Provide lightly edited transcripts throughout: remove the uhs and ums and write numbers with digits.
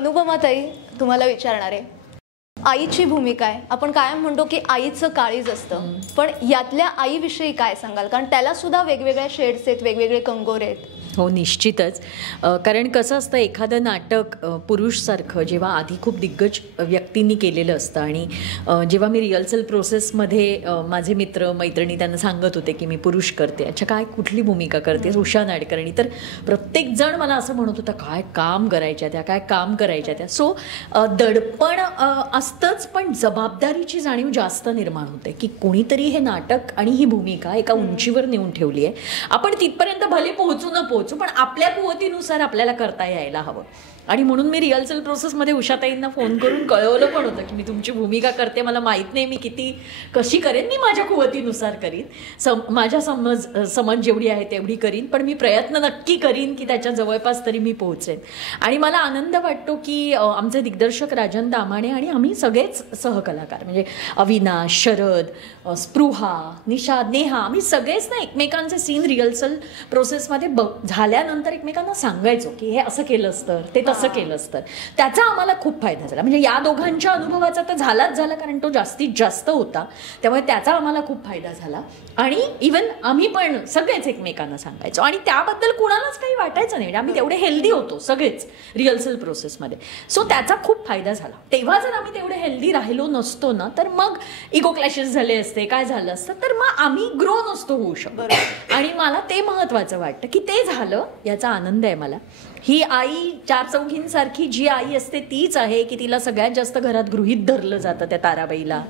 अनुपमाताई, तुम्हाला विचारणार आहे, आईची भूमिका आहे. आपण कायम म्हणतो की आईचं काळीज असतं, पण यातल्या आईविषयी काय सांगाल? कारण त्याला सुद्धा वेगवेगळ्या शेड्स आहेत, वेगवेगळे कंगोरे आहेत. हो, निश्चितच. कारण कसं असतं, एखादं नाटक पुरुषसारखं जेव्हा आधी खूप दिग्गज व्यक्तींनी केलेलं असतं आणि जेव्हा मी रिहर्सल प्रोसेसमध्ये माझे मित्र मैत्रिणी त्यांना सांगत होते की मी पुरुष करते, अच्छा काय कुठली भूमिका करते, उषा नाडकर्णी, तर प्रत्येकजण मला असं म्हणत होता काय काम करायच्या त्या, काय काम करायच्या त्या. सो दडपण असतंच, पण जबाबदारीची जाणीव जास्त निर्माण होते की कोणीतरी हे नाटक आणि ही भूमिका एका उंचीवर नेऊन ठेवली आहे. आपण तिथपर्यंत भले पोहोचू न पोहोचू, पण आपल्या कुवतीनुसार आपल्याला करता यायला हवं. आणि म्हणून मी रिहर्सल प्रोसेसमध्ये उषाताईंना फोन करून कळवलं पण होतं की मी तुमची भूमिका करते, मला माहीत नाही मी कशी करेन, मी माझ्या कुवतीनुसार करीन, माझ्या समज जेवढी आहे तेवढी करीन, पण मी प्रयत्न नक्की करीन की त्याच्या जवळपास तरी मी पोहोचेन. आणि मला आनंद वाटतो की आमचे दिग्दर्शक राजन दामाणे आणि आम्ही सगळेच सहकलाकार म्हणजे अविनाश, शरद, स्पृहा, निषाद, नेहा, आम्ही सगळेच ना एकमेकांचे सीन रिहर्सल प्रोसेसमध्ये झाल्यानंतर एकमेकांना सांगायचो की हे असं केलं असतं, ते तसं केलं असतं. त्याचा आम्हाला खूप फायदा झाला. म्हणजे या दोघांच्या अनुभवाचा तर झालाच झाला, कारण तो जास्तीत जास्त होता, त्यामुळे त्याचा आम्हाला खूप फायदा झाला. आणि इवन आम्ही पण सगळेच एकमेकांना सांगायचो आणि त्याबद्दल कुणालाच काही वाटायचं नाही. आम्ही तेवढे हेल्दी होतो सगळेच रिहर्सल प्रोसेसमध्ये. सो त्याचा खूप फायदा झाला. तेव्हा जर आम्ही तेवढे हेल्दी राहिलो नसतो ना, तर मग इगो क्लॅशेस झाले असते, काय झालं असतं, तर मग आम्ही ग्रो नसतो होऊ शकतो. आणि मला ते महत्वाचं वाटतं की ते झालं, याचा आनंद आहे मला. ही आई चार चौघींसारखी जी आई असते तीच आहे की तिला सगळ्यात जास्त घरात गृहीत धरलं जातं त्या ताराबाईला.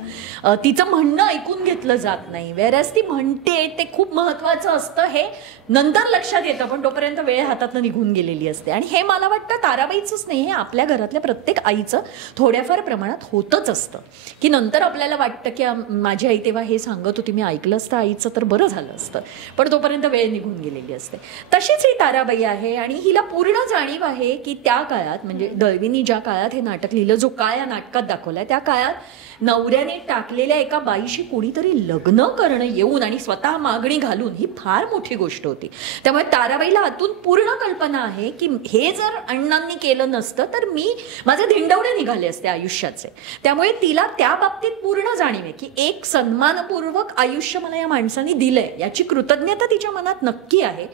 तिचं म्हणणं ऐकून घेतलं जात नाही, वेरॅज ती म्हणते ते खूप महत्वाचं असतं, हे नंतर लक्षात येतं, पण तोपर्यंत वेळ हातातनं निघून गेलेली असते. आणि हे मला वाटतं ताराबाईचंच नाही, हे आपल्या घरातल्या प्रत्येक आईचं थोड्याफार प्रमाणात होतच असतं की नंतर आपल्याला वाटतं की माझी आई तेव्हा हे सांगत होती, मी ऐकलं असतं आईचं तर बरं झालं असतं, पण तोपर्यंत वेळ निघून गेलेली असते. तशीच ही ताराबाई आहे आणि हिला पूर्ण जाणीव आहे की त्या काळात, म्हणजे दळवींनी ज्या काळात हे नाटक लिहिलं, जो काळ या नाटकात दाखवलाय, त्या काळात नवऱ्याने टाकलेल्या एका बाईशी कोणीतरी लग्न करणं येऊन आणि स्वतः मागणी घालून ही फार मोठी गोष्ट होती. त्यामुळे ताराबाईला आतून पूर्ण कल्पना आहे की हे जर अण्णांनी केलं नसतं तर माझे धिंडवडे निघाले असते आयुष्याचे. त्यामुळे तिला त्या बाबतीत पूर्ण जाणीव आहे की एक सन्मानपूर्वक आयुष्य मला या माणसाने दिलंय, याची कृतज्ञता तिच्या मनात नक्की आहे.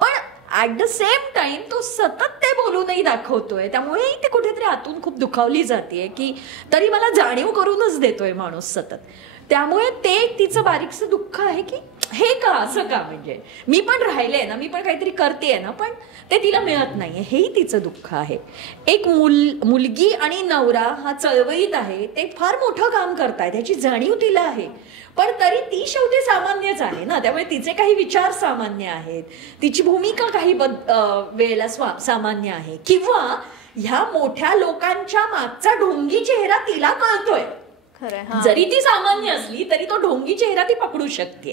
पण ॲट द सेम टाइम तो सतत ते बोलूनही दाखवतोय, त्यामुळे ते कुठेतरी आतून खूप दुखावली जाते की तरी मला जाणीव करूनच देतोय माणूस सतत. त्यामुळे ते तिचं बारीकचं दुःख आहे की हे का असं का, म्हणजे मी पण राहिले ना, मी पण काहीतरी करते ना, पण ते तिला मिळत नाहीये, हेही तिचं दुःख आहे. एक मुलगी आणि नवरा हा चळवळीत आहे, ते फार मोठं काम करतायत, त्याची जाणीव तिला आहे, पण तरी ती शेवटी सामान्यच आहे ना. त्यामुळे तिचे काही विचार सामान्य आहेत, तिची भूमिका काही वेळेला सामान्य आहे, किंवा ह्या मोठ्या लोकांच्या मागचा ढोंगी चेहरा तिला कळतोय. जरी ती सामान्य असली तरी तो ढोंगी चेहरा ती पकडू शकते.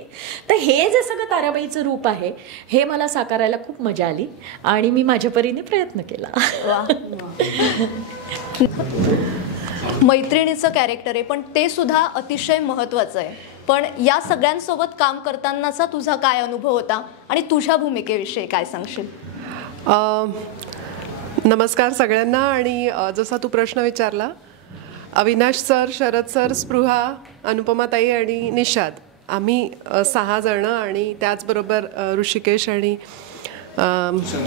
तर हे जे सगळं ताराबाईचं रूप आहे, हे मला साकारायला खूप मजा आली आणि मी माझ्या परीने प्रयत्न केला. मैत्रिणीचं कॅरेक्टर आहे, पण ते सुद्धा अतिशय महत्वाचं आहे. पण या सगळ्यांसोबत काम करतानाचा तुझा काय अनुभव होता आणि तुझ्या भूमिकेविषयी काय सांगशील? नमस्कार सगळ्यांना. आणि जसा तू प्रश्न विचारला, अविनाश सर, शरद सर, स्पृहा, अनुपमाताई आणि निषाद, आम्ही 6 जण, आणि त्याचबरोबर ऋषिकेश आणि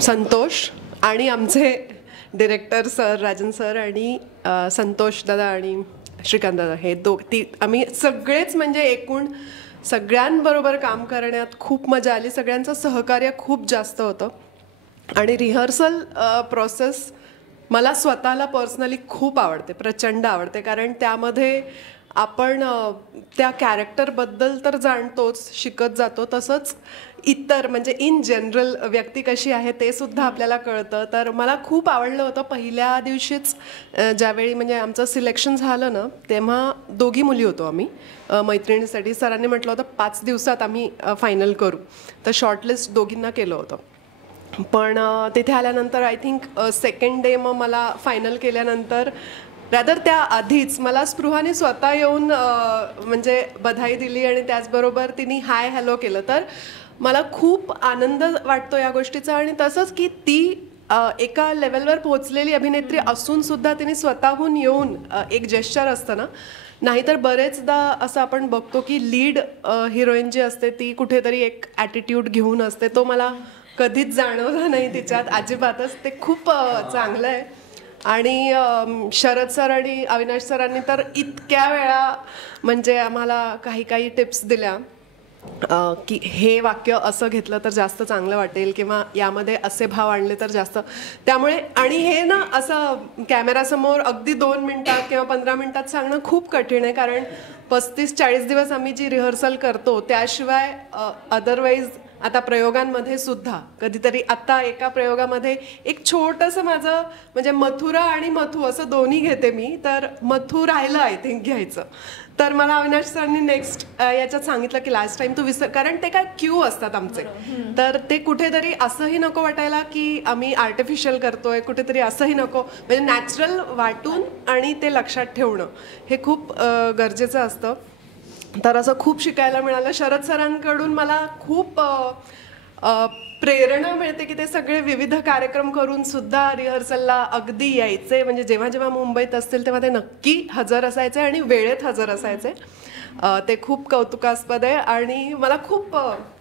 संतोष आणि आमचे डिरेक्टर सर राजन सर आणि संतोष दादा आणि श्रीकांत दादा, हे आम्ही सगळेच, म्हणजे एकूण सगळ्यांबरोबर काम करण्यात खूप मजा आली. सगळ्यांचं सहकार्य खूप जास्त होतं. आणि रिहर्सल प्रोसेस मला स्वतःला पर्सनली खूप आवडते, प्रचंड आवडते, कारण त्यामध्ये आपण त्या कॅरेक्टरबद्दल तर जाणतोच, शिकत जातो, तसंच इतर म्हणजे इन जनरल व्यक्ती कशी आहे ते सुद्धा आपल्याला कळतं. तर मला खूप आवडलं होतं. पहिल्या दिवशीच ज्यावेळी म्हणजे आमचं सिलेक्शन झालं ना, तेव्हा 2 मुली होतो आम्ही मैत्रिणीसाठी. सरांनी म्हटलं होतं 5 दिवसात आम्ही फायनल करू, तर शॉर्टलिस्ट 2 केलं होतं. पण तिथे आल्यानंतर आय थिंक सेकंड डे मग मला फायनल केल्यानंतर, रॅदर त्या आधीच मला स्पृहाने स्वतः येऊन म्हणजे बधाई दिली आणि त्याचबरोबर तिने हाय हॅलो केलं. तर मला खूप आनंद वाटतो या गोष्टीचा. आणि तसंच की ती एका लेवलवर पोहोचलेली अभिनेत्री असून सुद्धा तिने स्वतःहून येऊन एक जेस्चर असतं ना, नाहीतर बरेचदा असं आपण बघतो की लीड हिरोईन जी असते ती कुठेतरी एक ॲटिट्यूड घेऊन असते. तो मला कधीच जाणवला नाही तिच्यात अजिबातच. ते खूप चांगलं आहे. आणि शरद सर आणि अविनाश सरांनी तर इतक्या वेळा म्हणजे आम्हाला काही काही टिप्स दिल्या की हे वाक्य असं घेतलं तर जास्त चांगलं वाटेल किंवा यामध्ये असे भाव आणले तर जास्त. त्यामुळे आणि हे ना असं कॅमेरासमोर अगदी 2 मिनिटात किंवा 15 मिनिटात सांगणं खूप कठीण आहे, कारण 35-40 दिवस आम्ही जी रिहर्सल करतो त्याशिवाय अदरवाईज आता प्रयोगांमध्ये सुद्धा कधीतरी आता एका प्रयोगामध्ये एक छोटंसं माझं म्हणजे मथुरा आणि मथू असं दोन्ही घेते मी, तर मथू राहिलं आय थिंक घ्यायचं. तर मला अविनाश सरांनी नेक्स्ट याच्यात सांगितलं की लास्ट टाइम तू विसर, कारण ते काय क्यू असतात आमचे, तर ते कुठेतरी असंही नको वाटायला की आम्ही आर्टिफिशियल करतोय, कुठेतरी असंही नको, म्हणजे नॅचरल वाटून आणि ते लक्षात ठेवणं हे खूप गरजेचं असतं. तर असं खूप शिकायला मिळालं. शरद सरांकडून मला खूप प्रेरणा मिळते की ते सगळे विविध कार्यक्रम करून सुद्धा रिहर्सलला अगदी यायचे. म्हणजे जेव्हा जेव्हा मुंबईत असतील तेव्हा ते नक्की हजर असायचे आणि वेळेत हजर असायचे. ते खूप कौतुकास्पद आहे. आणि मला खूप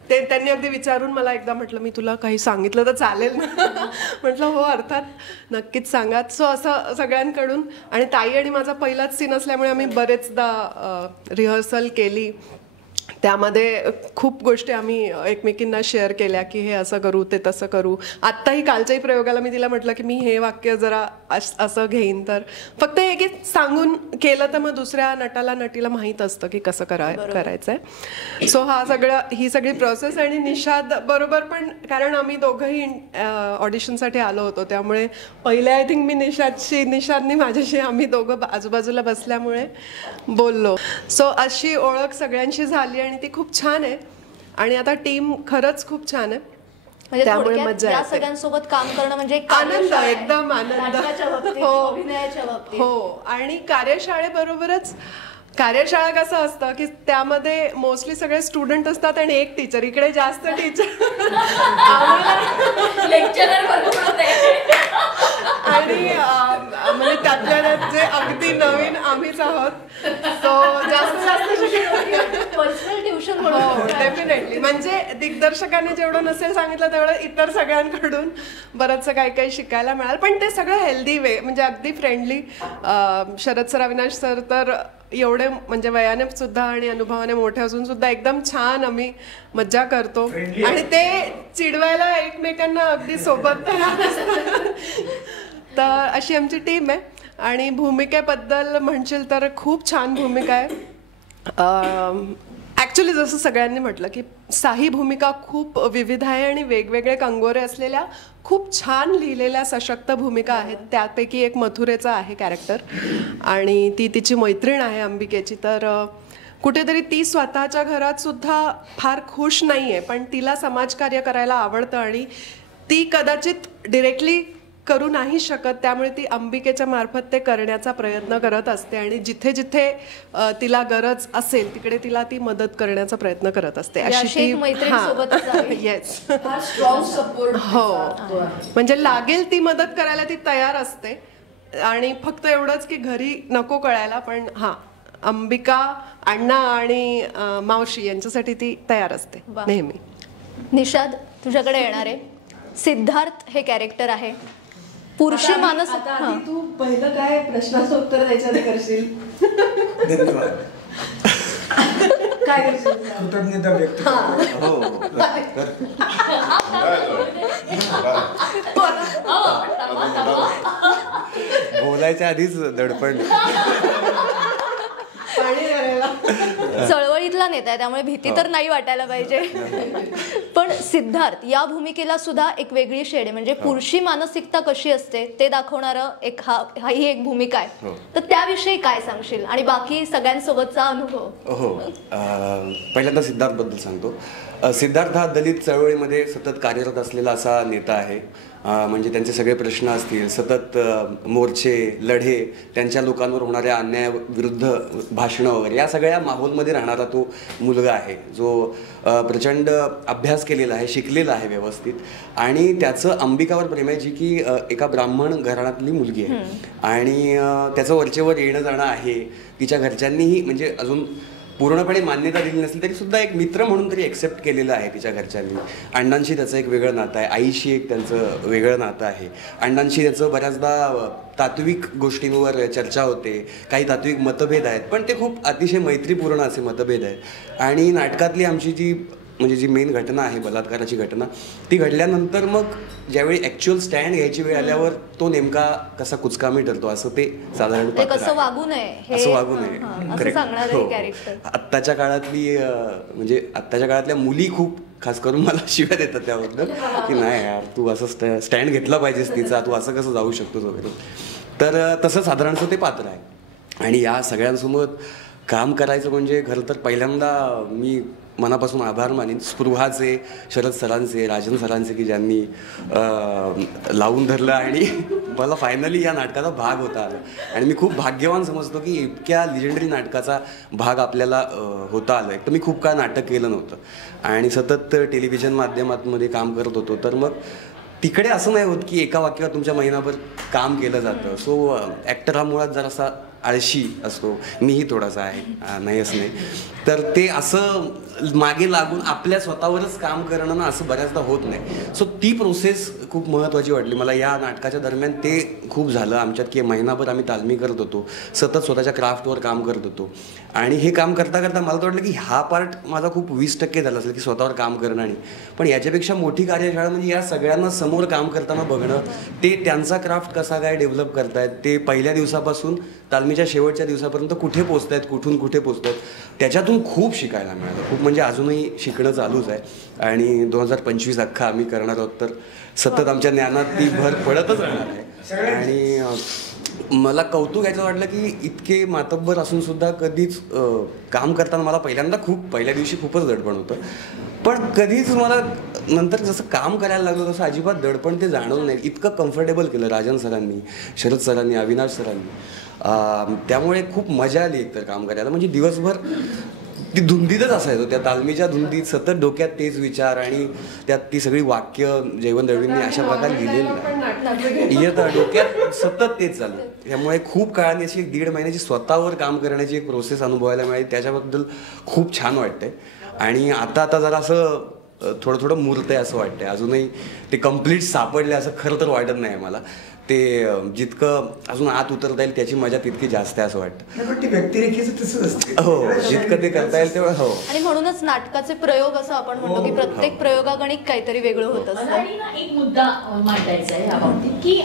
त्यांनी अगदी विचारून मला एकदा म्हटलं मी तुला काही सांगितलं तर चालेल ना. म्हटलं हो अर्थात नक्कीच सांगा. सो असं सगळ्यांकडून. आणि ताई आणि माझा पहिलाच सीन असल्यामुळे आम्ही बरेचदा रिहर्सल केली. त्यामध्ये खूप गोष्टी आम्ही एकमेकींना शेअर केल्या की हे असं करू ते तसं करू. आत्ताही कालच्याही प्रयोगाला मी तिला म्हटलं की मी हे वाक्य जरा असं घेईन, तर फक्त हे की सांगून केलं तर मग दुसऱ्या नटाला नटीला माहीत असतं की कसं करायचं आहे. सो ही सगळी प्रोसेस. आणि निषाद बरोबर पण, कारण आम्ही दोघंही ऑडिशनसाठी आलो होतो त्यामुळे पहिले आय थिंक मी निषादनी माझ्याशी आम्ही दोघं आजूबाजूला बसल्यामुळे बोललो. सो अशी ओळख सगळ्यांशी झाली आणि ती खूप छान आहे. आणि आता टीम खरंच खूप छान आहे. म्हणजे त्यामुळे थोडक्यात मजा या येते. सगळ्यांसोबत काम करणं म्हणजे एक आनंद, कार्यशाळा आहे. एकदम आनंद. नाटकाच्या बाबतीत, हो. अभिनयाच्या बाबतीत. हो. आणि कार्यशाळेबरोबरच कार्यशाळा कसं असतं की त्यामध्ये मोस्टली सगळे स्टुडंट असतात आणि एक टीचर. इकडे जास्त टीचर आणि म्हणजे त्यातल्या त्यात जे अगदी नवीन आम्हीच आहोत. सो जास्त पर्सनल ट्युशन. हो डेफिनेटली. म्हणजे दिग्दर्शकाने जेवढं नसेल सांगितलं तेवढं इतर सगळ्यांकडून बरंचसं काही काही शिकायला मिळालं. पण ते सगळं हेल्दी वे, म्हणजे अगदी friendly. Sharad sir Avinash sir तर एवढे म्हणजे वयाने सुद्धा आणि अनुभवाने मोठे असून सुद्धा एकदम छान आम्ही मज्जा करतो. आणि ते चिडवायला एकमेकांना अगदी सोबत तयार असतात. तर अशी आमची टीम आहे. आणि भूमिकेबद्दल म्हणशील तर खूप छान भूमिका आहे. ॲक्च्युली जसं सगळ्यांनी म्हटलं की साही भूमिका खूप विविध आहे आणि वेगवेगळे कंगोरे असलेल्या खूप छान लिहिलेल्या सशक्त भूमिका आहेत. त्यापैकी एक मथुरेचा आहे कॅरेक्टर आणि ती तिची मैत्रीण आहे अंबिकेची. तर कुठेतरी ती स्वतःच्या घरात सुद्धा फार खुश नाही आहे, पण तिला समाजकार्य करायला आवडतं आणि ती कदाचित डिरेक्टली करू नाही शकत. त्यामुळे ती अंबिकेच्या मार्फत ते करण्याचा प्रयत्न करत असते आणि जिथे जिथे तिला गरज असेल तिकडे तिला ती मदत करण्याचा प्रयत्न करत असते. अशी ती येस स्ट्रॉंग सपोर्ट. हो. म्हणजे लागेल ती मदत करायला ती तयार असते. आणि फक्त एवढंच की घरी नको कळायला, पण अंबिका, अण्णा आणि मावशी यांच्यासाठी ती तयार असते नेहमी. निषाद तुझ्याकडे येणार आहे. सिद्धार्थ हे कॅरेक्टर आहे. पुरुषी मानस. तू पहिलं काय प्रश्नाचं उत्तर द्यायचं करशील? धन्यवाद. काय करशील? कृतज्ञता व्यक्त बोलायच्या आधीच दडपण. चळवळीतला नेता आहे त्यामुळे भीती तर नाही वाटायला पाहिजे. पण सिद्धार्थ या भूमिकेला सुद्धा एक वेगळी शेड आहे. म्हणजे पुरुषी मानसिकता कशी असते ते दाखवणारं ही एक भूमिका आहे. तर त्याविषयी काय सांगशील आणि बाकी सगळ्यांसोबतचा अनुभव? हो, पहिल्यांदा सिद्धार्थ बद्दल सांगतो. सिद्धार्थ हा दलित चळवळीमध्ये सतत कार्यरत असलेला असा नेता आहे. म्हणजे त्यांचे सगळे प्रश्न असतील, सतत मोर्चे, लढे, त्यांच्या लोकांवर होणाऱ्या अन्यायाविरुद्ध भाषणं वगैरे, या सगळ्या माहोलमध्ये राहणारा तो मुलगा आहे जो प्रचंड अभ्यास केलेला आहे, शिकलेला आहे व्यवस्थित, आणि त्याचं अंबिकावर प्रेम आहे जी की एका ब्राह्मण घराण्यातली मुलगी आहे आणि त्याचं वरचेवर येणं जाणं आहे. तिच्या घरच्यांनीही म्हणजे अजून पूर्णपणे मान्यता दिली नसली तरी सुद्धा एक मित्र म्हणून तरी एक्सेप्ट केलेलं आहे तिच्या घरच्यांनी. अण्णांशी त्याचं एक वेगळं नातं आहे, आईशी एक त्यांचं वेगळं नातं आहे. अण्णांशी त्याचं बऱ्याचदा तात्विक गोष्टींवर चर्चा होते, काही तात्विक मतभेद आहेत, पण ते खूप अतिशय मैत्रीपूर्ण असे मतभेद आहेत. आणि नाटकातली आमची जी मेन घटना आहे, बलात्काराची घटना, ती घडल्यानंतर मग ज्यावेळी ॲक्च्युअल स्टँड घ्यायची वेळ आल्यावर तो नेमका कसा कुचकामी ठरतो असं ते साधारण ते कसं वागू नये, असं वागू नये. असं सांगणारं कॅरेक्टर. आत्ताच्या काळातली म्हणजे आत्ताच्या काळातल्या मुली खूप खास करून मला शिव्या देतात त्याबद्दल की नाही यार तू असं स्टँड घेतला पाहिजेस तिचा, तू असं कसं जाऊ शकतोस वगैरे. तर तसं साधारणचं ते पात्र आहे. आणि या सगळ्यांसोबत काम करायचं म्हणजे खरं तर पहिल्यांदा मी मनापासून आभार मानीन स्पृहाचे, शरद सरांचे, राजन सरांचे की ज्यांनी लावून धरलं आणि मला फायनली या नाटकाचा भाग होता आला. आणि मी खूप भाग्यवान समजतो की इतक्या लिजेंडरी नाटकाचा भाग आपल्याला होता आलं. एक तर मी खूप काळ नाटक केलं नव्हतं आणि सतत टेलिव्हिजन माध्यमांमध्ये काम करत होतो, तर मग तिकडे असं नाही होत की एका वाक्यावर तुमच्या महिनाभर काम केलं जातं. सो ॲक्टर हा मुळात जरासा आळशी असतो, मीही थोडासा आहे, नाही असं नाही. तर ते असं मागे लागून आपल्या स्वतःवरच काम करणं ना असं बऱ्याचदा होत नाही. सो ती प्रोसेस खूप महत्त्वाची वाटली मला या नाटकाच्या दरम्यान. ते खूप झालं आमच्यात की महिनाभर आम्ही तालमी करत होतो, सतत स्वतःच्या क्राफ्टवर काम करत होतो. आणि हे काम करता करता मला तर वाटलं की हा पार्ट माझा खूप 20% झाला असेल की स्वतःवर काम करणं. आणि पण याच्यापेक्षा मोठी कार्यशाळा म्हणजे या सगळ्यांना समोर काम करताना बघणं, ते त्यांचा क्राफ्ट कसा काय डेव्हलप करतायत, ते पहिल्या दिवसापासून तालमीच्या शेवटच्या दिवसापर्यंत कुठे पोचतायत, कुठून कुठे पोचतायत, त्याच्यातून खूप शिकायला मिळालं. खूप म्हणजे अजूनही शिकणं चालूच आहे. आणि 2025 अख्खा आम्ही करणार आहोत, तर सतत आमच्या ज्ञानात ती भर पडतच राहणार आहे. आणि मला कौतुक याचं वाटलं की इतके मातब्बर असून सुद्धा कधीच काम करताना मला पहिल्या दिवशी खूपच दडपण होतं, पण कधीच मला नंतर जसं काम करायला लागलं तसं अजिबात दडपण ते जाणवलं नाही. इतकं कम्फर्टेबल केलं राजन सरांनी, शरद सरांनी, अविनाश सरांनी. त्यामुळे खूप मजा आली एकतर काम करायला. म्हणजे दिवसभर ती धुंदीतच असायचो, त्या तालमीच्या धुंदीत सतत डोक्यात तेच विचार आणि त्यात ती सगळी वाक्य जयवंत दळवींनी अशा प्रकारे लिहिलेली येतं डोक्यात, सतत तेच चालू. त्यामुळे खूप काळाने अशी 1.5 महिन्याची स्वतःवर काम करण्याची एक प्रोसेस अनुभवायला मिळाली. त्याच्याबद्दल खूप छान वाटतंय. आणि आता जरा असं थोडं मुरतंय असं वाटतंय. अजूनही ते कम्प्लीट सापडले असं खरं तर वाटत नाही मला. ते जितकं अजून आत उतरता येईल त्याची मजा तितकी जास्त आहे असं वाटतं. पण ती व्यक्तिरेखेचं तसंच असते. हो, जितकं ते करता येईल तेवढं. हो. आणि म्हणूनच नाटकाचे प्रयोग असं आपण म्हणतो की प्रत्येक प्रयोगागणिक काहीतरी वेगळं होत असतं. एक मुद्दा मांडायचा आहे या बाबतीत की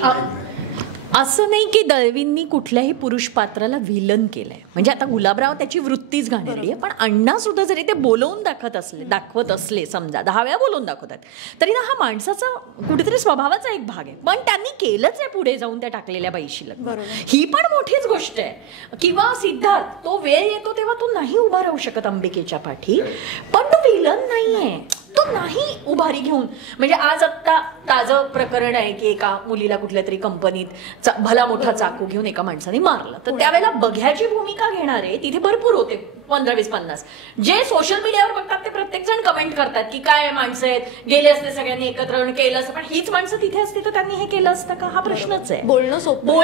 असं नाही की दळवींनी कुठल्याही पुरुष पात्राला व्हिलन केलंय. म्हणजे आता गुलाबराव त्याची वृत्तीच घाणेरडी आहे, पण अण्णा सुद्धा जरी ते बोलवून दाखवत असले समजा 10 वेळा बोलवून दाखवतात, तरी ना हा माणसाचा कुठेतरी स्वभावाचा एक भाग आहे. पण त्यांनी केलंच आहे पुढे जाऊन त्या टाकलेल्या बाईशी लग्न. ही पण मोठीच गोष्ट आहे. किंवा सिद्धार्थ तो वेळ येतो तेव्हा तो नाही उभा राहू शकत अंबिकेच्या पाठी, पण तो व्हिलन नाहीये, तो नाही उभारी घेऊन. म्हणजे आज आत्ता ताजं प्रकरण आहे की एका मुलीला कुठल्या तरी कंपनीत भला मोठा चाकू घेऊन एका माणसाने मारलं, तर त्यावेळेला बघ्याची भूमिका घेणारे तिथे भरपूर होते, 15, 20, 50. जे सोशल मीडियावर बघतात ते प्रत्येक जण कमेंट करतात की काय माणसं आहेत, गेले असते सगळ्यांनी एकत्र केलं असतं, पण हीच माणसं तिथे असते तर त्यांनी हे केलं असतं का, हा प्रश्नच आहे. बोलणं सोपं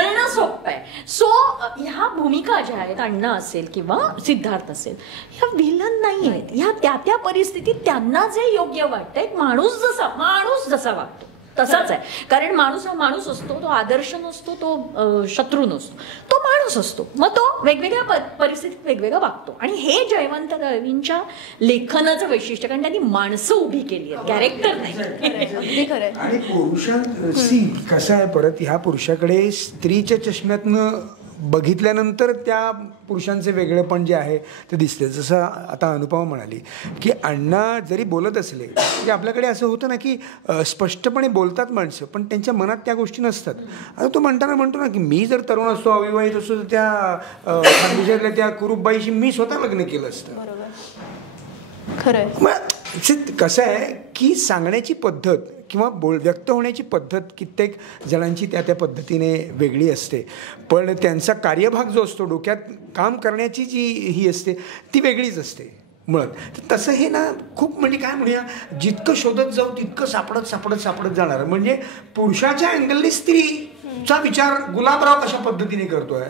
आहे. सो ह्या भूमिका ज्या आहेत, अण्णा असेल किंवा सिद्धार्थ असेल, ह्या व्हिलन नाही आहेत. ह्या त्या परिस्थितीत त्यांना जे योग्य वाटतंय, माणूस जसा वागतो तसाच आहे. कारण माणूस हा माणूस असतो, तो आदर्श नसतो, तो शत्रू नसतो, तो माणूस असतो. मग तो वेगवेगळ्या परिस्थितीत वेगवेगळा वागतो. आणि हे जयवंत दळवींच्या लेखनाचं वैशिष्ट्य, कारण त्यांनी माणसं उभी केली आहेत, कॅरेक्टर नाही. अगदी खरंय. आणि पुरुषांची कसं आहे, परत ह्या पुरुषाकडे स्त्रीच्या चष्म्यातनं बघितल्यानंतर त्या पुरुषांचे वेगळेपण जे आहे ते दिसते. जसं आता अनुपमा म्हणाली की अण्णा जरी बोलत असले की आपल्याकडे असं होतं ना की स्पष्टपणे बोलतात माणसं, पण त्यांच्या मनात त्या गोष्टी नसतात. आता तो म्हणतो ना की मी जर तरुण असतो, अविवाहित असतो, तर त्या खानदेशातल्या त्या कुरूपबाईशी मी स्वतः लग्न केलं असतं. खरंय. मग कसं आहे की सांगण्याची पद्धत किंवा व्यक्त होण्याची पद्धत कित्येक जणांची त्या त्या पद्धतीने वेगळी असते, पण त्यांचा कार्यभाग जो असतो, डोक्यात काम करण्याची जी ही असते ती वेगळीच असते मुळात. तसं हे ना खूप म्हणजे काय म्हणूया, जितकं शोधत जाऊ तितकं सापडत जाणार. म्हणजे पुरुषाच्या अँगलने स्त्रीचा विचार गुलाबराव कशा पद्धतीने करतोय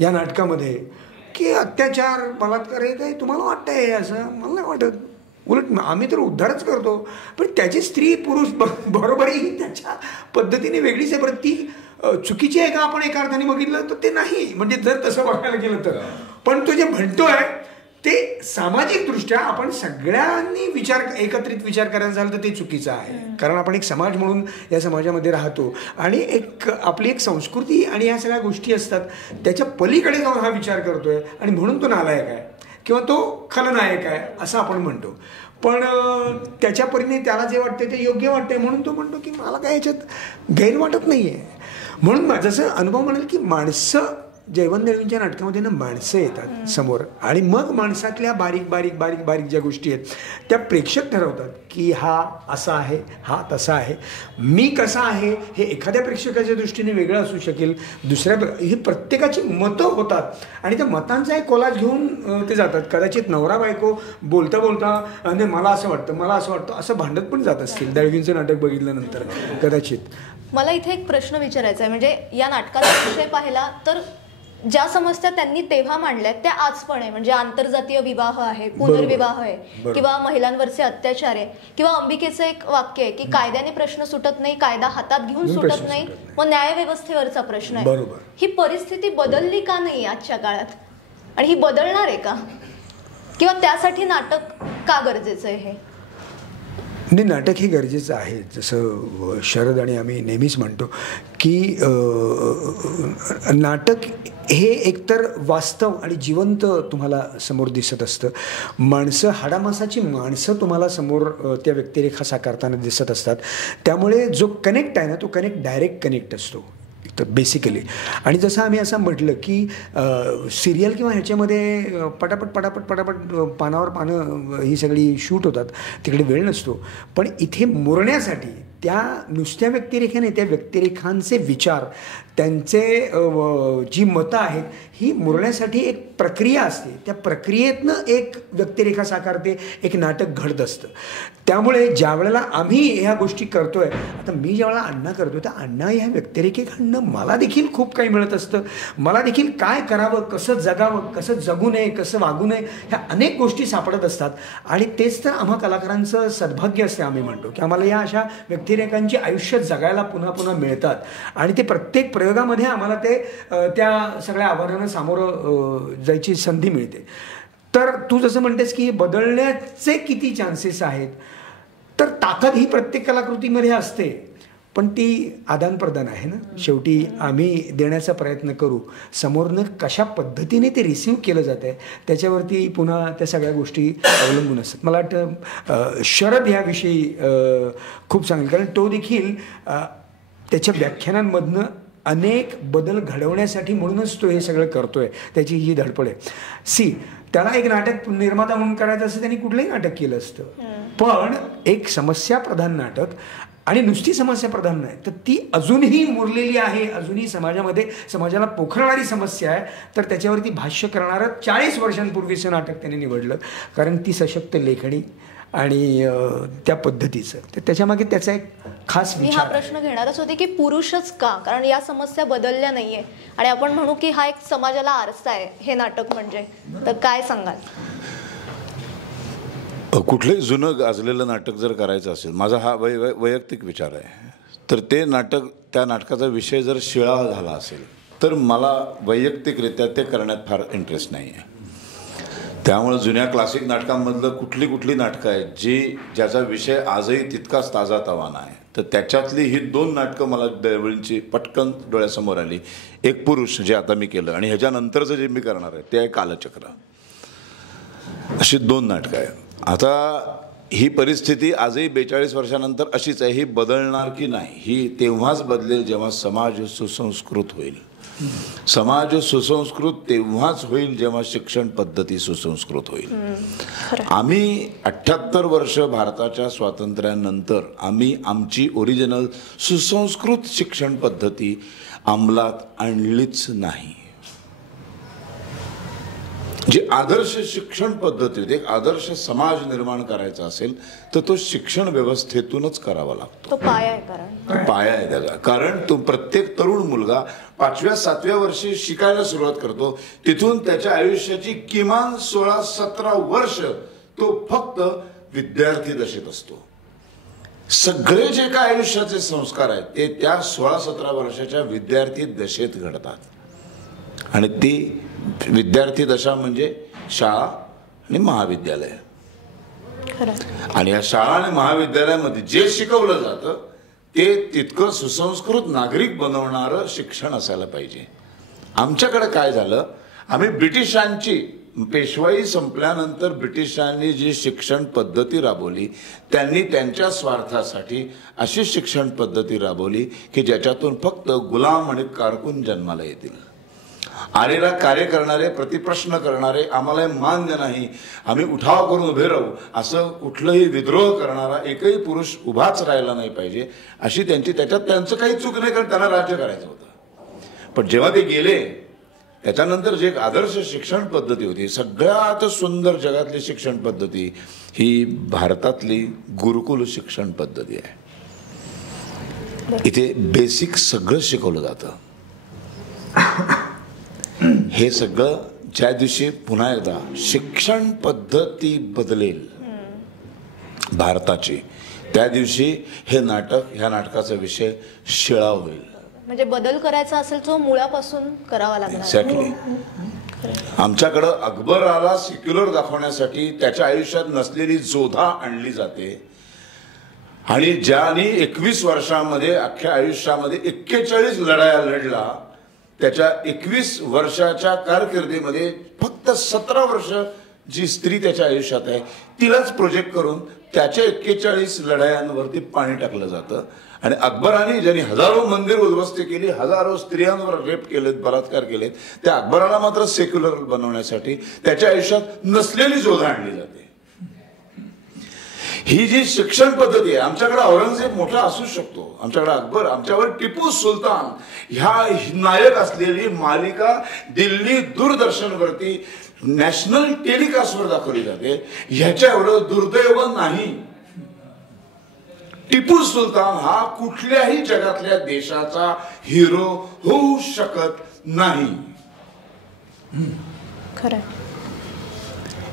या नाटकामध्ये, की अत्याचार बलात्कार हे काही तुम्हाला वाटतंय हे असं, मला नाही वाटत. उलट आम्ही तर उद्धारच करतो, पण त्याची स्त्री पुरुष बरोबरही त्याच्या पद्धतीने वेगळीच आहे. बरं ती चुकीची आहे का आपण एका अर्थाने बघितलं तर ते नाही, म्हणजे जर तसं बघायला गेलं तर. पण तो जे म्हणतोय ते सामाजिकदृष्ट्या आपण सगळ्यांनी एकत्रित विचार करायचा झाला तर ते चुकीचं आहे. कारण आपण एक समाज म्हणून या समाजामध्ये राहतो आणि आपली एक संस्कृती आणि ह्या सगळ्या गोष्टी असतात, त्याच्या पलीकडे जाऊन हा विचार करतोय आणि म्हणून तो नालायक आहे किंवा तो खलनायक आहे असं आपण म्हणतो. पण त्याच्या परीने त्याला जे वाटते ते योग्य वाटते म्हणून तो म्हणतो की मला काय याच्यात गैर वाटत नाही आहे. म्हणून जसं अनुभव म्हणाल की माणसं जयवंत दळवींच्या नाटकामध्ये ना माणसं येतात समोर आणि मग माणसातल्या बारीक बारीक बारीक बारीक ज्या गोष्टी आहेत त्या प्रेक्षक ठरवतात की हा असा आहे, हा तसा आहे, मी कसा आहे हे एखाद्या प्रेक्षकाच्या दृष्टीने वेगळं असू शकेल, ही प्रत्येकाची मतं होतात आणि त्या मतांचा एक कोलाज घेऊन ते जातात. कदाचित नवरा बायको बोलता आणि मला असं वाटतं असं भांडत पण जात असतील दळवींचं नाटक बघितल्यानंतर कदाचित. मला इथे एक प्रश्न विचारायचा आहे, म्हणजे या नाटकाचा विषय पाहिला तर ज्या समस्या त्यांनी तेव्हा मांडल्यात त्या आज पण आहे. म्हणजे आंतरजातीय विवाह आहे, पुनर्विवाह आहे किंवा महिलांवरचे अत्याचार आहे किंवा अंबिकेचं एक वाक्य आहे की कायद्याने प्रश्न सुटत नाही, कायदा हातात घेऊन सुटत नाही, मग न्यायव्यवस्थेवरचा प्रश्न आहे. ही परिस्थिती बदलली का नाही आजच्या काळात आणि ही बदलणार आहे का, किंवा त्यासाठी नाटक का गरजेचं आहे? हे नाही, नाटक हे गरजेचं आहे. जसं शरद आणि आम्ही नेहमीच म्हणतो की नाटक हे एकतर वास्तव आणि जिवंत तुम्हाला समोर दिसत असतं. माणसं, हाडामासाची माणसं तुम्हाला समोर त्या व्यक्तिरेखा साकारताना दिसत असतात. त्यामुळे जो कनेक्ट आहे ना तो डायरेक्ट कनेक्ट असतो तर बेसिकली. आणि जसं आम्ही असं म्हटलं की सिरियल किंवा ह्याच्यामध्ये पटापट पानावर पानं ही सगळी शूट होतात, तिकडे वेळ नसतो. पण इथे मुरण्यासाठी त्या नुसत्या व्यक्तिरेखाने त्या व्यक्तिरेखांचे विचार, त्यांचे जी मतं आहेत ही मुरण्यासाठी एक प्रक्रिया असते. त्या प्रक्रियेतनं एक व्यक्तिरेखा साकारते, एक नाटक घडत असतं. त्यामुळे ज्या वेळेला आम्ही ह्या गोष्टी करतोय, आता मी ज्या वेळेला अण्णा करतोय तर अण्णा ह्या व्यक्तिरेखेकडनं मला देखील खूप काही मिळत असतं. मला देखील काय करावं, कसं जगावं, कसं जगू नये, कसं वागू नये, ह्या अनेक गोष्टी सापडत असतात. आणि तेच तर आम्हा कलाकारांचं सद्भाग्य असते. आम्ही म्हणतो की आम्हाला या अशा व्यक्तिरेखांची आयुष्य जगायला पुन्हा पुन्हा मिळतात आणि ते प्रत्येक प्रयोगामध्ये आम्हाला ते त्या सगळ्या आव्हानांना सामोरं जायची संधी मिळते. तर तू जसं म्हणतेस की बदलण्याचे किती चान्सेस आहेत, तर ताकद ही प्रत्येक कलाकृतीमध्ये असते, पण ती आदानप्रदान आहे ना. शेवटी आम्ही देण्याचा प्रयत्न करू, समोरनं कशा पद्धतीने ते रिसीव्ह केलं जातं आहे त्याच्यावरती पुन्हा त्या सगळ्या गोष्टी अवलंबून असतात. मला वाटतं शरद ह्याविषयी खूप सांगेल, कारण तो देखील त्याच्या व्याख्यानांमधनं अनेक बदल घडवण्यासाठी म्हणूनच तो हे सगळं करतोय, त्याची ही धडपड आहे. त्याला एक नाटक निर्माता म्हणून करायचं असं त्यांनी कुठलंही नाटक केलं असतं, पण एक समस्याप्रधान नाटक आणि नुसती समस्याप्रधान नाही तर ती अजूनही मुरलेली आहे, अजूनही समाजाला पोखरणारी समस्या आहे, तर त्याच्यावरती भाष्य करणारं 40 वर्षांपूर्वीचं नाटक त्याने निवडलं. कारण ती सशक्त लेखणी आणि त्या पद्धतीचं, तर त्याच्यामागे त्याचा एक खास विचार. मी हा प्रश्न घेणारच होते की पुरुषच का, कारण या समस्या बदलल्या नाहीये आणि आपण म्हणू की हा एक समाजाला आरसा आहे हे नाटक म्हणजे, तर काय सांगाल? कुठलंही जुनं गाजलेलं नाटक जर करायचं असेल, माझा हा वैयक्तिक विचार आहे, तर ते नाटक, त्या नाटकाचा विषय जर शिळा झाला असेल तर मला वैयक्तिकरित्या ते करण्यात फार इंटरेस्ट नाही आहे. त्यामुळे जुन्या क्लासिक नाटकांमधलं कुठली नाटकं आहेत ज्याचा विषय आजही तितकाच ताजा तवाना आहे, तर त्याच्यातली ही 2 नाटकं मला दळवींची पटकन डोळ्यासमोर आली. एक पुरुष जे आता मी केलं आणि ह्याच्यानंतरचं जे मी करणार आहे ते आहे कालचक्र. अशी 2 नाटकं आहे. आता ही परिस्थिती आजही 42 वर्षानंतर अशीच आहे. ही बदलणार की नाही, ही तेव्हाच बदलेल जेव्हा समाज सुसंस्कृत होईल. समाज सुसंस्कृत तेव्हाच होईल जेव्हा शिक्षण पद्धती सुसंस्कृत होईल. आम्ही 78 वर्ष भारताच्या स्वातंत्र्यानंतर आम्ही आमची ओरिजिनल सुसंस्कृत शिक्षण पद्धती अंमलात आणलीच नाही. जी आदर्श शिक्षण पद्धती होती, एक आदर्श समाज निर्माण करायचा असेल तर तो शिक्षण व्यवस्थेतूनच करावा लागतो. तो पाया आहे, कारण पाया आहे त्याचा. कारण तो प्रत्येक तरुण मुलगा 5व्या-7व्या वर्षी शिकायला सुरुवात करतो. तिथून त्याच्या आयुष्याची किमान 16-17 वर्ष तो फक्त विद्यार्थी दशेत असतो. सगळे जे काय आयुष्याचे संस्कार आहेत ते त्या 16-17 वर्षाच्या विद्यार्थी दशेत घडतात. आणि ती विद्यार्थी दशा म्हणजे शाळा आणि महाविद्यालय. आणि या शाळा आणि महाविद्यालयामध्ये जे शिकवलं जातं ते तितकं सुसंस्कृत नागरिक बनवणारं शिक्षण असायला पाहिजे. आमच्याकडे काय झालं, आम्ही ब्रिटिशांची पेशवाई संपल्यानंतर ब्रिटिशांनी जी शिक्षण पद्धती राबवली त्यांनी त्यांच्या स्वार्थासाठी अशी शिक्षण पद्धती राबवली की ज्याच्यातून फक्त गुलाम आणि कारकून जन्माला येतील. आलेला कार्य करणारे, प्रतिप्रश्न करणारे, आम्हाला मान्य नाही, आम्ही उठाव करून उभे राहू, असं कुठलंही विद्रोह करणारा एकही पुरुष उभाच राहिला नाही पाहिजे अशी त्यांची, त्याच्यात त्यांचं काही चूक नाही कारण त्यांना राज्य करायचं होतं. पण जेव्हा ते गेले त्याच्यानंतर जे एक आदर्श शिक्षण पद्धती होती, सगळ्यात सुंदर जगातली शिक्षण पद्धती ही भारतातली गुरुकुल शिक्षण पद्धती आहे. इथे बेसिक सगळं शिकवलं जातं. हे सगळं ज्या दिवशी पुन्हा एकदा शिक्षण पद्धती बदलेल भारताची, त्या दिवशी हे नाटक, ह्या नाटकाचा विषय शिळा होईल. म्हणजे बदल करायचा असेल तो मुळापासून करावा लागणार. एक्झॅक्टली. आमच्याकडं अकबराला सेक्युलर दाखवण्यासाठी त्याच्या आयुष्यात नसलेली जोधा आणली जाते आणि ज्याने 21 वर्षामध्ये अख्ख्या आयुष्यामध्ये 41 लढाया लढला, त्याच्या 21 वर्षाच्या कारकिर्दीमध्ये फक्त 17 वर्ष जी स्त्री त्याच्या आयुष्यात आहे तिलाच प्रोजेक्ट करून त्याच्या 41 लढायांवरती पाणी टाकलं जातं. आणि अकबराने ज्यांनी हजारो मंदिर उद्ध्वस्त केली, हजारो स्त्रियांवर रेप केलेत, बलात्कार केलेत, त्या अकबराला मात्र सेक्युलर बनवण्यासाठी त्याच्या आयुष्यात नसलेली जोधा आणली जाते. ही जी शिक्षण पद्धती आहे, आमच्याकडे औरंगजेब मोठा असू शकतो, आमच्याकडे अकबर, आमच्यावर टिपू सुलतान ह्या नायक असलेली मालिका दिल्ली दूरदर्शनवरती नॅशनल टेलिकास्टवर दाखवली जाते. ह्याच्या एवढं दुर्दैव नाही. टिपू सुलतान हा कुठल्याही जगातल्या देशाचा हिरो होऊ शकत नाही. खरं.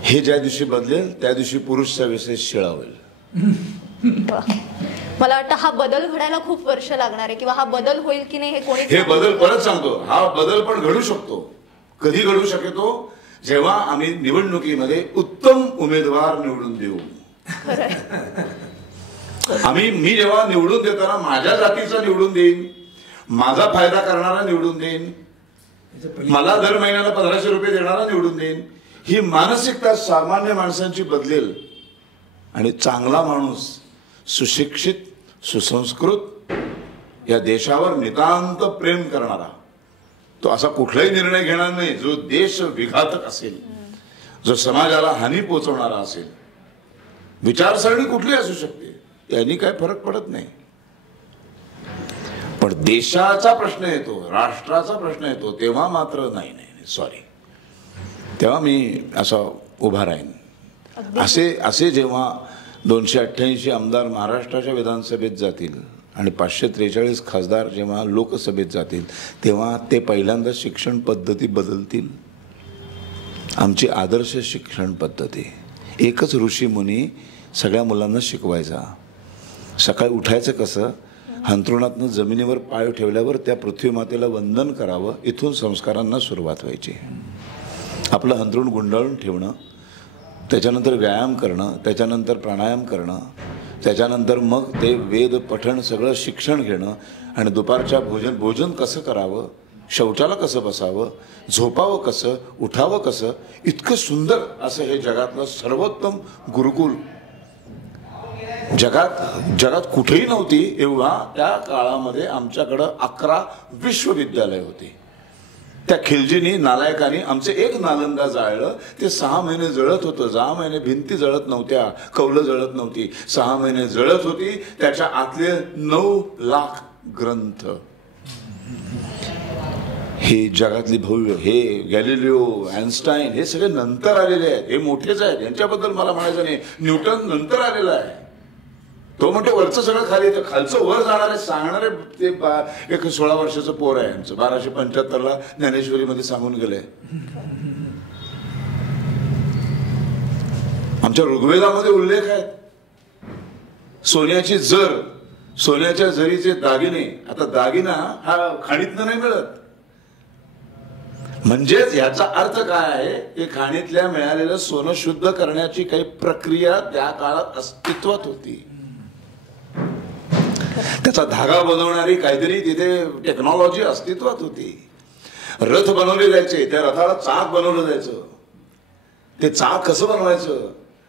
हे ज्या दिवशी बदलेल त्या दिवशी पुरुषचा विषय शिळा होईल. मला वाटतं हा बदल घडायला खूप वर्ष लागणार आहे, किंवा हा बदल होईल की नाही हे कोणी, हे बदल परत सांगतो, हा बदल पण घडू शकतो. कधी घडू शकतो? जेव्हा आम्ही निवडणुकीमध्ये उत्तम उमेदवार निवडून देऊ. मी जेव्हा निवडून देताना माझ्या जातीचा निवडून देईन, माझा फायदा करणारा निवडून देईन, मला दर महिन्याला 1500 रुपये देणारा निवडून देईन. ही मानसिकता सामान्य माणसांची बदलेल आणि चांगला माणूस, सुशिक्षित, सुसंस्कृत, या देशावर नितांत प्रेम करणारा, तो असा कुठलाही निर्णय घेणार नाही जो देश विघातक असेल, जो समाजाला हानी पोहोचवणारा असेल. विचारसरणी कुठली असू शकते, यांनी काय फरक पडत नाही. पण देशाचा प्रश्न येतो, राष्ट्राचा प्रश्न येतो, तेव्हा मात्र नाही, सॉरी, तेव्हा मी असा उभा राहीन. असे जेव्हा 288 आमदार महाराष्ट्राच्या विधानसभेत जातील आणि 543 खासदार जेव्हा लोकसभेत जातील, तेव्हा ते पहिल्यांदा शिक्षण पद्धती बदलतील. आमची आदर्श शिक्षण पद्धती एकच ऋषीमुनी सगळ्या मुलांना शिकवायचा. सकाळी उठायचं कसं, अंथरुणातनं जमिनीवर पाय ठेवल्यावर त्या पृथ्वी मातेला वंदन करावं, इथून संस्कारांना सुरुवात व्हायची. आपलं अंथरुण गुंडाळून ठेवणं, त्याच्यानंतर व्यायाम करणं, त्याच्यानंतर प्राणायाम करणं, त्याच्यानंतर मग ते वेद पठण सगळं शिक्षण घेणं आणि दुपारच्या भोजन कसं करावं, शौचाला कसं बसावं, झोपावं कसं, उठावं कसं, इतकं सुंदर असं हे जगातलं सर्वोत्तम गुरुकुल जगात कुठेही नव्हती. एवढा त्या काळामध्ये आमच्याकडं 11 विश्वविद्यालय होती. त्या खिलजीनी नालायकानी आमचे एक नालंदा जाळलं. ते 6 महिने जळत होतं. 6 महिने भिंती जळत नव्हत्या, कौलं जळत नव्हती. 6 महिने जळत होती. त्याच्या आतले 9 लाख ग्रंथ, हे जगातली भव्य, हे गॅलिलिओ, आइन्स्टाईन, हे सगळे नंतर आलेले आहेत. हे मोठेच आहेत, यांच्याबद्दल मला म्हणायचं नाही. न्यूटन नंतर आलेला आहे. तो म्हणतो वरचं सगळं खाली येतं, खालचं वर जाणारे सांगणारे ते एक 16 वर्षाचं पोर आहे आमचं. 1275 ज्ञानेश्वरीमध्ये सांगून गेले. आमच्या ऋग्वेदामध्ये उल्लेख आहेत. सोन्याची जर, सोन्याच्या जरीचे दागिने. आता दागिना हा खाणीतनं नाही मिळत. म्हणजेच याचा अर्थ काय आहे की खाणीतल्या मिळालेलं सोनं शुद्ध करण्याची काही प्रक्रिया त्या काळात अस्तित्वात होती. त्याचा धागा बनवणारी काहीतरी तिथे टेक्नॉलॉजी अस्तित्वात होती. रथ बनवले जायचे, त्या रथाला चाक बनवलं जायचं. ते चाक कसं बनवायचं,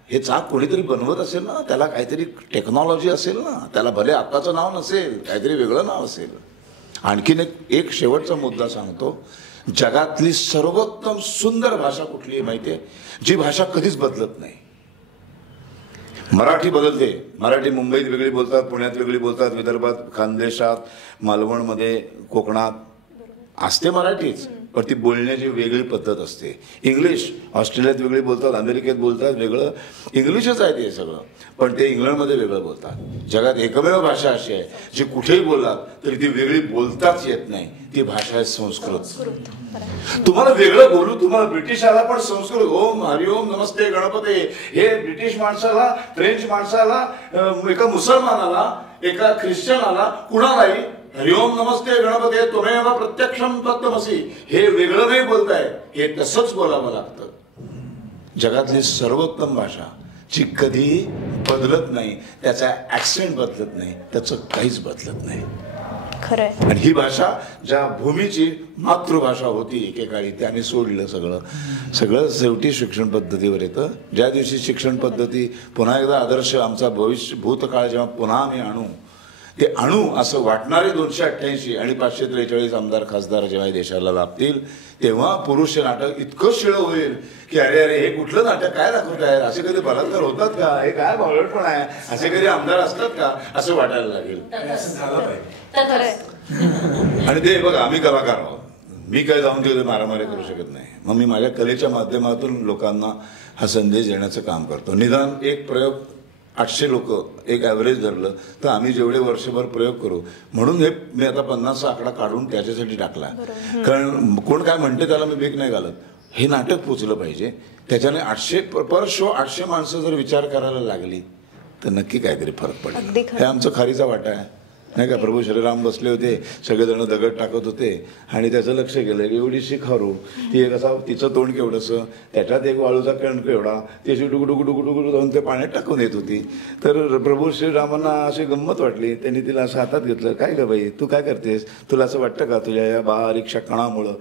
हे चाक कोणीतरी बनवत असेल ना, त्याला काहीतरी टेक्नॉलॉजी असेल ना. त्याला भले आत्ताचं नाव नसेल, काहीतरी वेगळं नाव असेल. आणखीन एक शेवटचा मुद्दा सांगतो. जगातली सर्वोत्तम सुंदर भाषा कुठली आहे माहितीये? जी भाषा कधीच बदलत नाही. मराठी बदलते. मराठी मुंबईत वेगळी बोलतात, पुण्यात वेगळी बोलतात, विदर्भात, खानदेशात, मालवणमध्ये, कोकणात असते मराठीच, पण ती बोलण्याची वेगळी पद्धत असते. इंग्लिश ऑस्ट्रेलियात वेगळी बोलतात, अमेरिकेत बोलतात वेगळं. इंग्लिशच आहे ते सगळं, पण ते इंग्लंडमध्ये वेगळं बोलतात. जगात एकमेव भाषा अशी आहे जी कुठेही बोललात तरी ती वेगळी बोलताच येत नाही. ती भाषा आहे संस्कृत. तुम्हाला वेगळं बोलू, तुम्हाला ब्रिटिश आला पण संस्कृत, ओम हरिओम नमस्ते गणपते, हे ब्रिटिश माणसाला, फ्रेंच माणसाला, एका मुसलमानाला, एका ख्रिश्चनाला, कुणालाही हरिओम नमस्ते गणपते त्वमेव प्रत्यक्षम तत्त्वमसि हे वेगळं नाही बोलताय, हे तसंच बोलावं लागतं. जगातली सर्वोत्तम भाषा जी कधी बदलत नाही, त्याचा ऍक्सेंट बदलत नाही, त्याचं काहीच बदलत नाही. खरंय. आणि ही भाषा ज्या भूमीची मातृभाषा होती एकेकाळी, त्याने सोडलं सगळं शेवटी शिक्षण पद्धतीवर येतं. ज्या दिवशी शिक्षण पद्धती पुन्हा एकदा आदर्श आमचा भूतकाळ जेव्हा पुन्हा आम्ही ते आणू असं वाटणारे 288 आणि 543 आमदार खासदार जेव्हा देशाला लाभतील, तेव्हा पुरुष नाटक इतकं शिळ होईल की अरे अरे हे कुठलं नाटक काय दाखवत आहे, असे कधी बलात्कार होतात का, हे काय भावळटपण आहे, असे कधी आमदार असतात का, असं वाटायला लागेल. आणि ते बघा, आम्ही कलाकार आहोत, मी काय जाऊन तिथे मारामारी करू शकत नाही. मग मी माझ्या कलेच्या माध्यमातून लोकांना हा संदेश देण्याचं काम करतो. निदान एक प्रयोग 800 लोक एक ॲव्हरेज धरलं तर आम्ही जेवढे वर्षभर प्रयोग करू, म्हणून हे मी आता 50चा आकडा काढून त्याच्यासाठी टाकला. कारण कोण काय म्हणते त्याला मी भीक नाही घालत. हे नाटक पोचलं पाहिजे. त्याच्याने 800 पर शो 800 माणसं जर विचार करायला लागली तर नक्की काहीतरी फरक पडेल. हे आमचं खारीचा वाटा आहे नाही का. प्रभू श्रीराम बसले होते, सगळेजण दगड टाकत होते आणि त्याचं लक्ष गेलं एवढीशी खारू, ती एक असा तिचं तोंड केवढंसं, त्याच्यात एक वाळूचा कणक एवढा, ती अशी डुगडुगडुगडुगडू जाऊन ते पाण्यात टाकून येत होती. तर प्रभू श्रीरामांना अशी गंमत वाटली. त्यांनी तिला असं हातात घेतलं. काय ग बाई तू काय करतेस, तुला असं वाटतं का तुझ्या या बारीकशा कणामुळं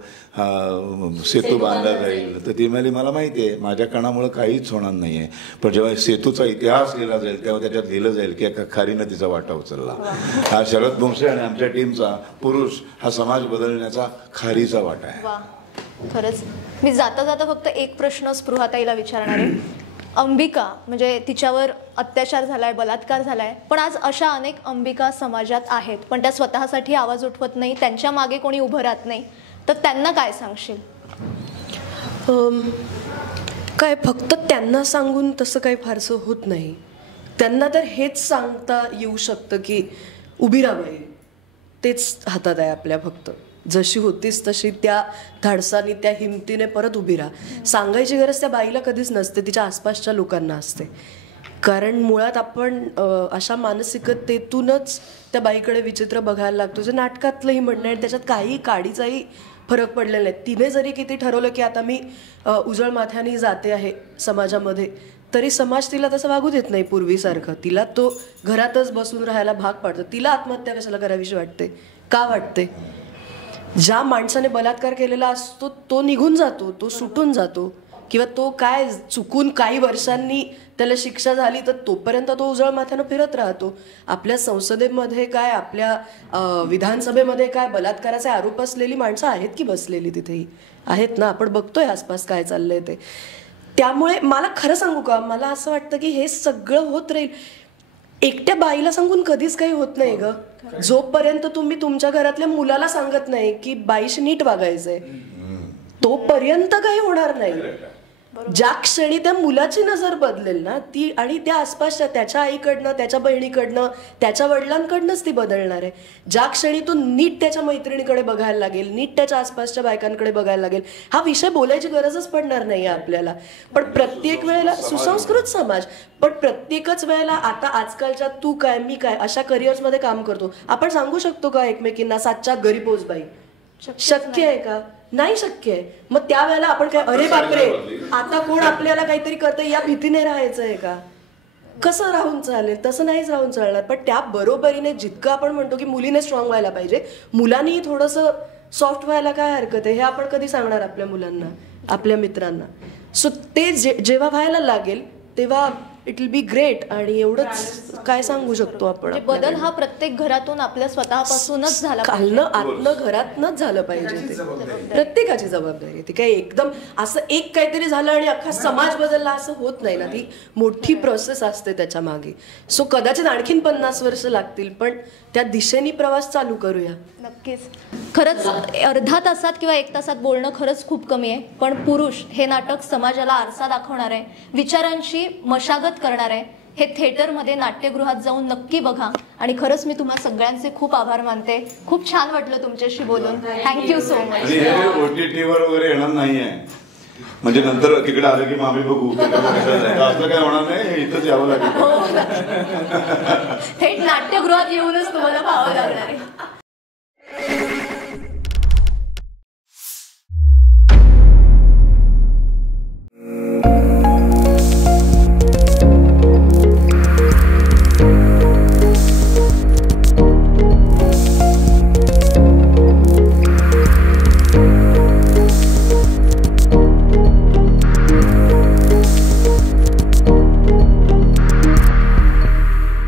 सेतू बांधला जाईल? तर ती म्हणाली मला माहिती आहे माझ्या कणामुळं काहीच होणार नाही आहे, पण जेव्हा सेतूचा इतिहास लिहिला जाईल तेव्हा त्याच्यात लिहिलं जाईल की एका खारीनं तिचा वाटा उचलला. हा शरद बोंसे आणि आमच्या टीमचा पुरुष हा समाज बदलण्याचा खारीचा वाटा आहे. वा, खरंच. मी जाता जाता फक्त एक प्रश्न स्पृहाताईला विचारणार आहे. अंबिका म्हणजे तिच्यावर अत्याचार झालाय, बलात्कार झालाय, पण आज अशा अनेक अंबिका समाजात आहेत, पण त्या स्वतःसाठी आवाज उठवत नाही, त्यांच्या मागे कोणी उभं राहत नाही. तर त्यांना काय सांगशील? काय फक्त त्यांना सांगून तसं काही फारसं होत नाही. त्यांना तर हेच सांगता येऊ शकतं की उभी राहा बाई, तेच हातात आहे आपल्या. फक्त जशी होतीस तशी त्या धाडसाने, त्या हिमतीने परत उभी राहा. सांगायची गरज त्या बाईला कधीच नसते, तिच्या आसपासच्या लोकांना असते. कारण मुळात आपण अशा मानसिकतेतूनच त्या बाईकडे विचित्र बघायला लागतो. जे नाटकातलंही म्हणणं आहे, त्याच्यात काही काडीचाही फरक पडलेला नाही. तिने जरी किती ठरवलं की आता मी उजळ माथ्याने जाते आहे समाजामध्ये, तरी समाज तिला तसं वागू देत नाही पूर्वीसारखं. तिला तो घरातच बसून राहायला भाग पाडतो. तिला आत्महत्या कशाला करावीशी वाटते, का वाटते? ज्या माणसाने बलात्कार केलेला असतो तो निघून जातो, तो सुटून जातो, किंवा तो काय चुकून काही वर्षांनी त्याला शिक्षा झाली तर तोपर्यंत तो उजळ माथ्यानं फिरत राहतो. आपल्या संसदेमध्ये काय, आपल्या विधानसभेमध्ये काय बलात्काराचे आरोप असलेली माणसं आहेत की बसलेली तिथेही आहेत ना, आपण बघतोय आसपास काय चाललंय ते. त्यामुळे मला खरं सांगू का, मला असं वाटतं की हे सगळं होत राहील. एकट्या बाईला सांगून कधीच काही होत नाही ग. जोपर्यंत तुम्ही तुमच्या घरातल्या मुलाला सांगत नाही की बाईशी नीट वागायचंय तोपर्यंत काही होणार नाही. ज्या क्षणी त्या मुलाची नजर बदलेल ना ती, आणि त्या आसपासच्या त्याच्या आईकडनं, त्याच्या बहिणीकडनं, त्याच्या वडिलांकडनंच ती बदलणार आहे. ज्या क्षणी तो नीट त्याच्या मैत्रिणीकडे बघायला लागेल, नीट त्याच्या आसपासच्या बायकांकडे बघायला लागेल, हा विषय बोलायची गरजच पडणार नाही आपल्याला. पण प्रत्येक वेळेला सुसंस्कृत समाज, पण प्रत्येकच वेळेला आता आजकालच्या तू काय मी काय अशा करिअर्समध्ये काम करतो, आपण सांगू शकतो का एकमेकींना 7च्या घरी पोच बाई? शक्य आहे का? नाही शक्य आहे. मग त्यावेळेला आपण काय अरे बापरे आता कोण आपल्याला काहीतरी करतंय या भीतीने राहायचं आहे का? कसं राहून चालेल? तसं नाहीच राहून चालणार. पण त्या बरोबरीने जितकं आपण म्हणतो की मुलीने स्ट्रॉंग व्हायला पाहिजे, मुलांनी थोडंसं सॉफ्ट व्हायला काय हरकत आहे, हे आपण कधी सांगणार आपल्या मुलांना, आपल्या मित्रांना? सो ते जेव्हा व्हायला लागेल तेव्हा इट विल बी ग्रेट. आणि एवढंच काय सांगू शकतो आपण. बदल हा प्रत्येक घरातून आपल्या स्वतःपासूनच झाला खालनं आतनं घरातनंच झालं पाहिजे. ते प्रत्येकाची जबाबदारी. ती काय एकदम असं एक काहीतरी झालं आणि अख्खा समाज बदलला असं होत नाही ना. ती मोठी प्रोसेस असते त्याच्या मागे. सो कदाचित आणखीन 50 वर्ष लागतील, पण त्या दिशेने प्रवास चालू करूया. नक्कीच. खरंच अर्धा तासात किंवा 1 तासात बोलणं खरंच खूप कमी आहे, पण पुरुष हे नाटक समाजाला आरसा दाखवणार आहे, विचारांची मशागत करणार आहे. हे थिएटरमध्ये नाट्यगृहात जाऊन नक्की बघा. आणि खरंच मी तुम्हा सगळ्यांचे खूप आभार मानते. खूप छान वाटलं तुमच्याशी बोलून. Thank you so much. OTT-वर वगैरे येणार नाहीये, म्हणजे नंतर तिकडे आलं की आम्ही बघू असं काय होणार नाही. इथंच यावं लागेल. थेट नाट्यगृहात येऊनच तुम्हाला पाहावं लागणार आहे.